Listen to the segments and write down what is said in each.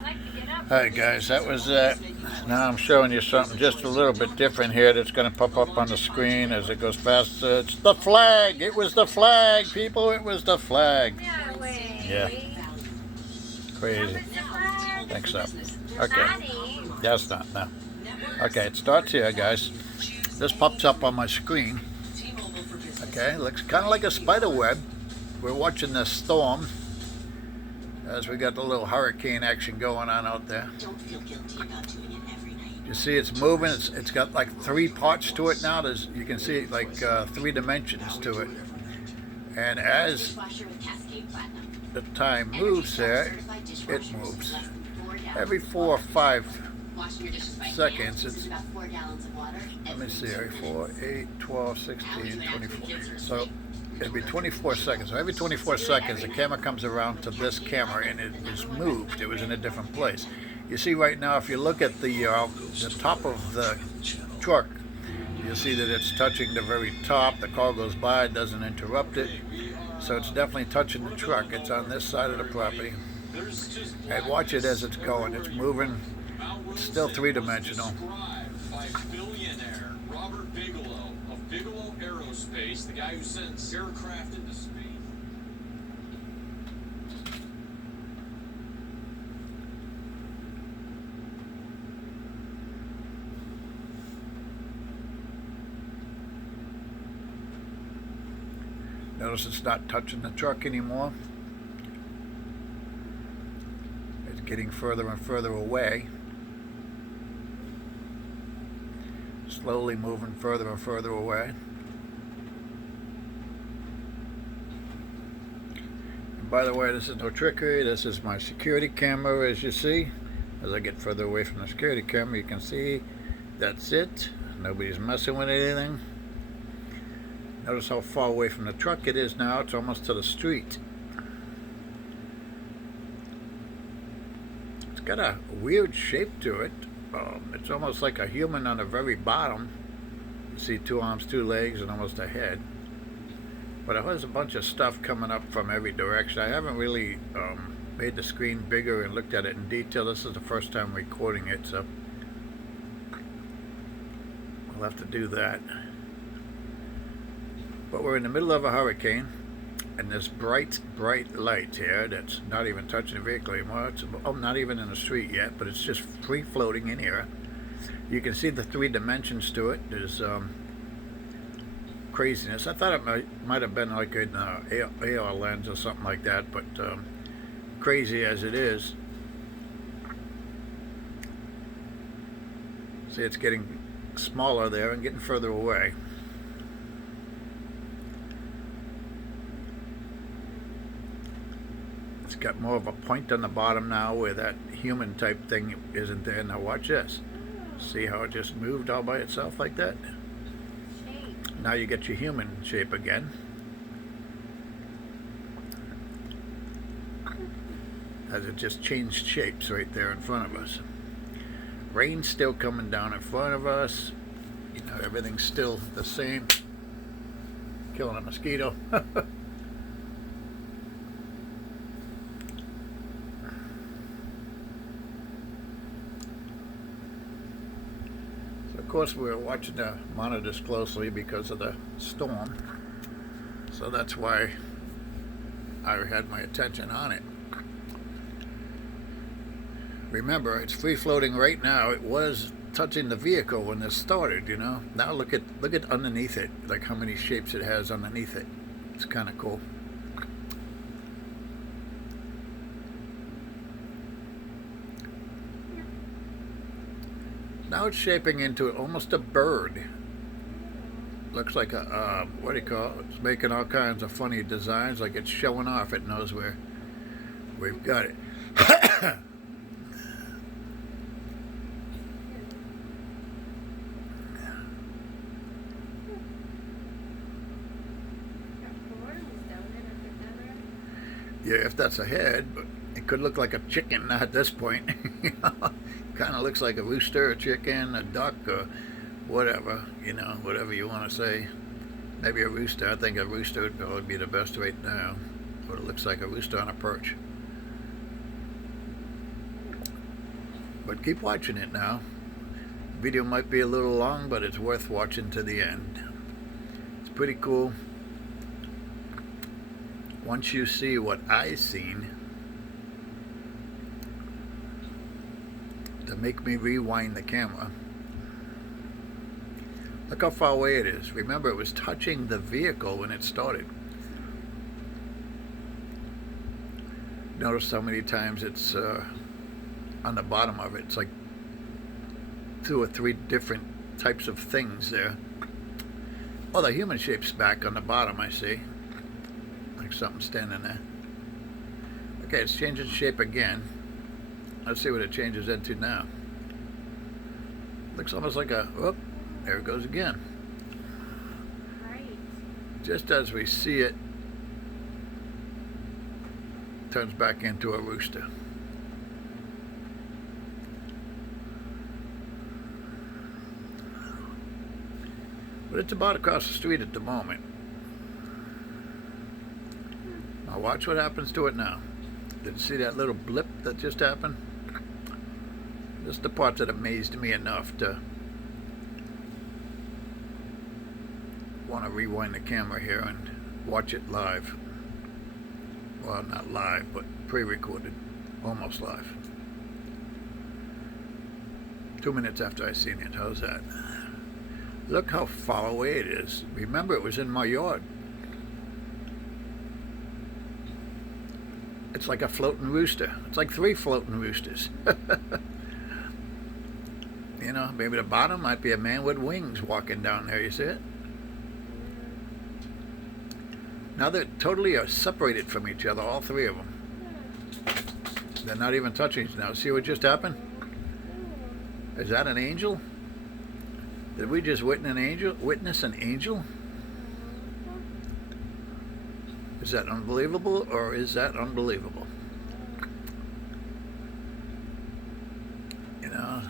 Alright guys, that was now I'm showing you something just a little bit different here that's going to pop up on the screen as it goes past. It's the flag! It was the flag, people! It was the flag! No way. Yeah. Crazy. Think so. Okay. That's not, no. Okay, it starts here, guys. This pops up on my screen. Okay, looks kind of like a spider web. We're watching the storm as we got the little hurricane action going on out there. You see it's moving. It's got like 3 parts to it now. You can see like 3 dimensions to it. And as the time moves there, it moves. Every 4 or 5 seconds, it's, let me see, 4, 8, 12, 16, 24. So it'll be 24 seconds. So every 24 seconds, the camera comes around to this camera and it is moved. It was in a different place. You see right now, if you look at the top of the truck, you'll see that it's touching the very top. The car goes by, it doesn't interrupt it. So it's definitely touching the truck. It's on this side of the property. And watch it as it's going. It's moving. It's still 3-dimensional. Billionaire Robert Bigelow of Bigelow Aerospace, the guy who sends aircraft into space. Notice it's not touching the truck anymore. It's getting further and further away. Slowly moving further and further away. And by the way, this is no trickery. This is my security camera, as you see. As I get further away from the security camera, you can see that's it. Nobody's messing with anything. Notice how far away from the truck it is now. It's almost to the street. It's got a weird shape to it. It's almost like a human on the very bottom. You see 2 arms, 2 legs, and almost a head. But it has a bunch of stuff coming up from every direction. I haven't really made the screen bigger and looked at it in detail. This is the first time recording it, so I'll have to do that. But we're in the middle of a hurricane, and this bright light here that's not even touching the vehicle anymore. It's not even in the street yet, but it's just free floating in here. You can see the 3 dimensions to it. There's craziness. I thought it might have been like an AR lens or something like that, but crazy as it is. See, it's getting smaller there and getting further away. It's got more of a point on the bottom now where that human type thing isn't there. Now watch this. See how it just moved all by itself like that? Now you get your human shape again. As it just changed shapes right there in front of us. Rain's still coming down in front of us. You know, everything's still the same. Killing a mosquito. Of course, we were watching the monitors closely because of the storm, so that's why I had my attention on it. Remember, it's free floating right now. It was touching the vehicle when this started, you know. Now look at underneath it, like how many shapes it has underneath it. It's kind of cool. Now it's shaping into almost a bird. Looks like a, what do you call it? It's making all kinds of funny designs, like it's showing off. It knows where we've got it. Yeah, if that's a head, but it could look like a chicken at this point. Kind of looks like a rooster, a chicken, a duck, or whatever, you know, whatever you want to say. Maybe a rooster. I think a rooster would probably be the best right now. But it looks like a rooster on a perch. But keep watching it now. Video might be a little long, but it's worth watching to the end. It's pretty cool. Once you see what I seen, to make me rewind the camera. Look how far away it is. Remember, it was touching the vehicle when it started. Notice how many times it's on the bottom of it. It's like 2 or 3 different types of things there. Oh, the human shape's back on the bottom, I see. Like something standing there. Okay, it's changing shape again. Let's see what it changes into now. Looks almost like a, whoop, there it goes again. Right. Just as we see it, turns back into a rooster. But it's about across the street at the moment. Now watch what happens to it now. Did you see that little blip that just happened? Just the part that amazed me enough to want to rewind the camera here and watch it live. Well, not live, but pre-recorded. Almost live. 2 minutes after I seen it. How's that? Look how far away it is. Remember, it was in my yard. It's like a floating rooster. It's like 3 floating roosters. You know, maybe the bottom might be a man with wings walking down there. You see it? Now they're totally separated from each other, all 3 of them. They're not even touching each other now. See what just happened? Is that an angel? Did we just witness an angel? Is that unbelievable, or is that unbelievable? You know,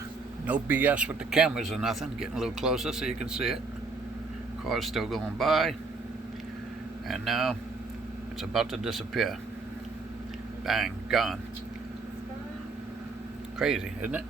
no BS with the cameras or nothing. Getting a little closer so you can see it. Car's still going by. And now it's about to disappear. Bang, gone. Crazy, isn't it?